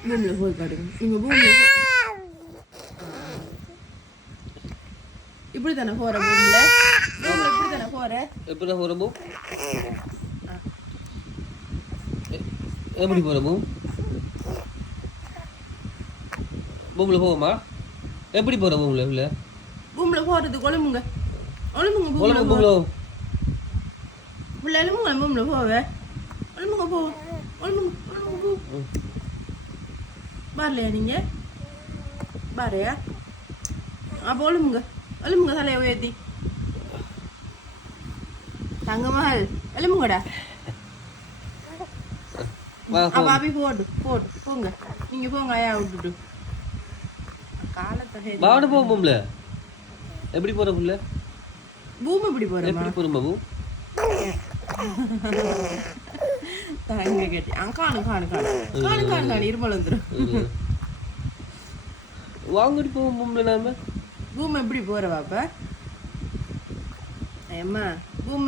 பூமியில போய் காட்டுங்க. நீங்க பூமியில இப்படி தானே போற பூமியில இப்படி தானே போற எப்படி போற பூ எப்படி போற பூ பூமியில போவோமா எப்படி போற பூமியில உள்ள பூமியில போறது கொழும்புங்க ஒழும்புங்க பூமியில உள்ள எலும்புங்க பூமியில போவே ஒழும்புங்க போ ஒழும்புங்க போ வரலையா நீங்க பாரையா அப்போ ஒழும்புங்க எலும்புங்க தலையை உயர்த்தி தங்கமகள் எலும்புங்கடா பாபி போடு போங்க நீங்க போங்க ஐயா விட்டுட்டு காலத்தை பாடு போ பூமியில எப்படி போற புள்ள பூமி எப்படி போற எப்படி போற பாபு தங்க கேட்டி காணு இருமல் வந்துடும் வாங்கிட்டு போவோம் பூமியில நாம பூமி எப்படி போற பாப்பா ஏம்மா பூமி